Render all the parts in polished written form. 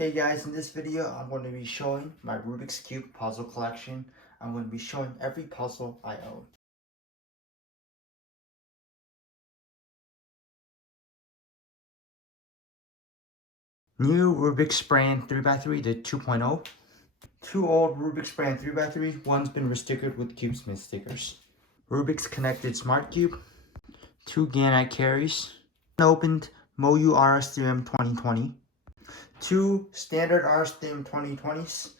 Hey guys, in this video I'm going to be showing my Rubik's Cube puzzle collection. I'm going to be showing every puzzle I own. New Rubik's brand 3x3 to 2.0. Two old Rubik's brand 3x3, one's been restickered with CubeSmith stickers. Rubik's connected Smart Cube. Two Ganite carries. Unopened MoU RS3M 2020. Two standard RS3M 2020s.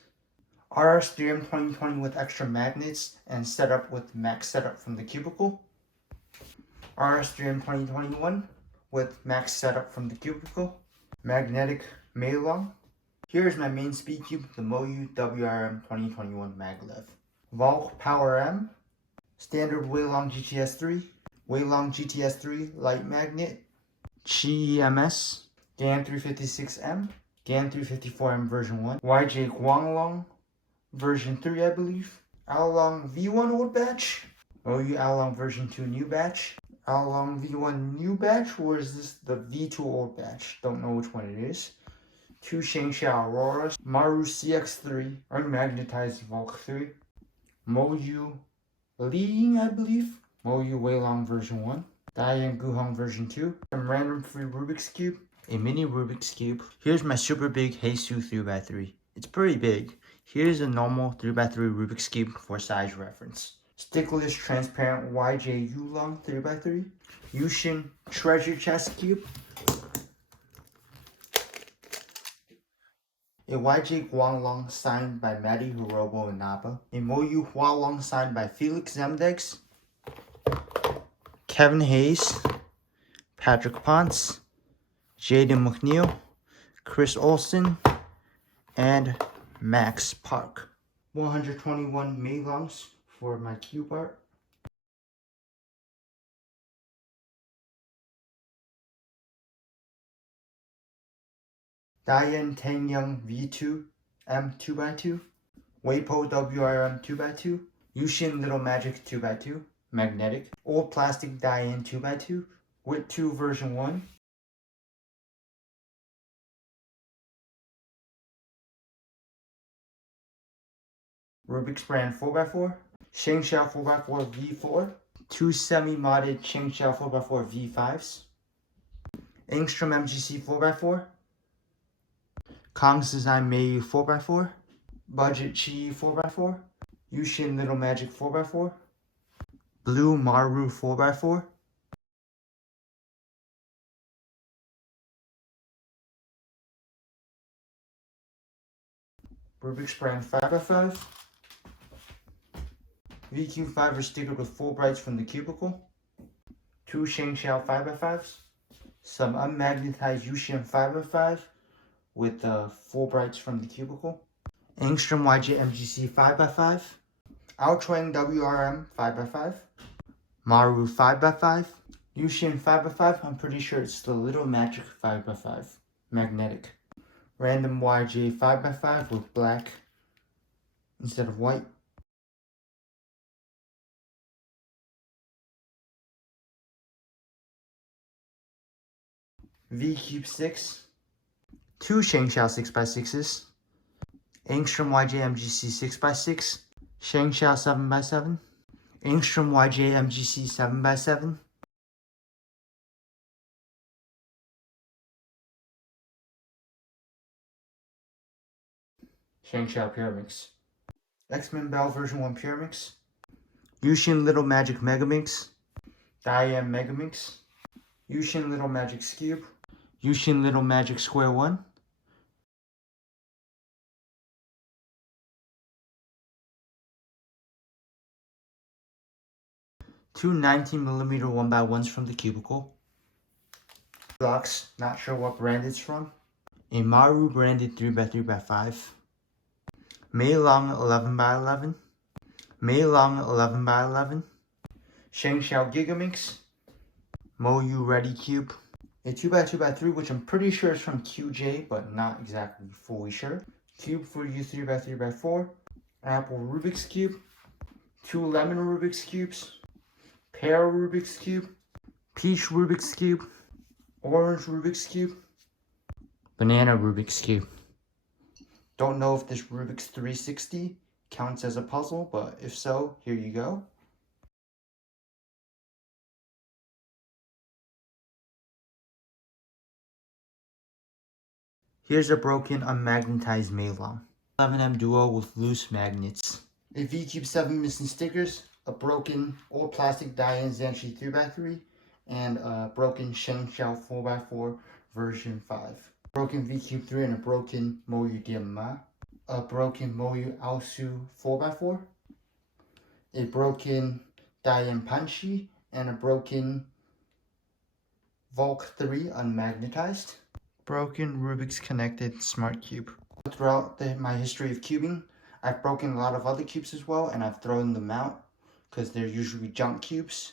RS3M 2020 with extra magnets and setup with max setup from the cubicle. RS3M 2021 with max setup from the cubicle. Magnetic Megaminx. Here's my main speed cube, the MoU WRM 2021 Maglev. Valk Power M. Standard Weilong GTS3. Weilong GTS3 Light Magnet. GEMS. GAN 356M. GAN 354M version 1. YJ Guanglong version 3, I believe. Aolong V1 old batch. MoU Aolong version 2 new batch. Aolong V1 new batch, or is this the V2 old batch? Don't know which one it is. Two Shengxiao Auroras. Maru CX3 unmagnetized Valk 3. MoU Li, I believe. MoU Weilong version 1. Diane Guhong version 2. Some random free Rubik's Cube. A mini Rubik's Cube. Here's my super big Heisu 3x3. It's pretty big. Here's a normal 3x3 Rubik's Cube for size reference. Stickless transparent YJ Yulong 3x3. Yushin Treasure Chest Cube. A YJ Guanglong signed by Maddie Hirobo and Naba. A MoU Hualong signed by Felix Zemdex. Kevin Hayes. Patrick Ponce. Jaden McNeil. Chris Olsen. And Max Park. 121 Meilongs for my cube art. Diane Tangyang V2 M 2x2. Weipo WRM 2x2. Yushin Little Magic 2x2. Magnetic. Old Plastic Diane 2x2. Wit 2 version 1. Rubik's brand 4x4. Shengxiao 4x4 V4. Two semi-modded Shengxiao 4x4 V5s. Angstrom MGC 4x4. Kong's Design Meiyu 4x4. Budget Chi 4x4. Yushin Little Magic 4x4. Blue Maru 4x4. Rubik's brand 5x5. VQ5 are stickered with full brights from the cubicle. Two Shengxiao 5x5s. Some unmagnetized Yushin 5x5 with full brights from the cubicle. Angstrom YJ MGC 5x5. Aochuang WRM 5x5. Maru 5x5. Yushin 5x5. I'm pretty sure it's the Little Magic 5x5. Magnetic. Random YJ 5x5 with black instead of white. V Cube 6. Two Shengxiao 6x6s. Angstrom YJ MGC 6x6. Shengxiao 7x7. Angstrom YJ MGC 7x7. Shengxiao Pyraminx. X-Men Bell version 1 Pyraminx. Yushin Little Magic Megaminx. Diane Megaminx. Yushin Little Magic Skewb. Yushin Little Magic Square 1. Two 19mm 1x1s from the cubicle. Blocks, not sure what brand it's from. A Maru branded 3x3x5. Meilong 11x11. Meilong 11x11. Shengxiao Gigaminx. MoU Ready Cube. A 2x2x3, which I'm pretty sure is from QJ, but not exactly fully sure. Cube for you 3x3x4. Apple Rubik's Cube. Two lemon Rubik's Cubes. Pear Rubik's Cube. Peach Rubik's Cube. Orange Rubik's Cube. Banana Rubik's Cube. Don't know if this Rubik's 360 counts as a puzzle, but if so, here you go. Here's a broken unmagnetized Malon. 11M Duo with loose magnets. A V-Cube 7 missing stickers, a broken old plastic Diane Zanchi 3x3, and a broken Shengxiao 4x4 version 5. Broken V-Cube 3 and a broken Moyu Dianma. A broken Moyu Aosu 4x4. A broken Diane Panchi, and a broken Volk 3 unmagnetized. Broken Rubik's connected smart cube. Throughout my history of cubing, I've broken a lot of other cubes as well, and I've thrown them out because they're usually junk cubes.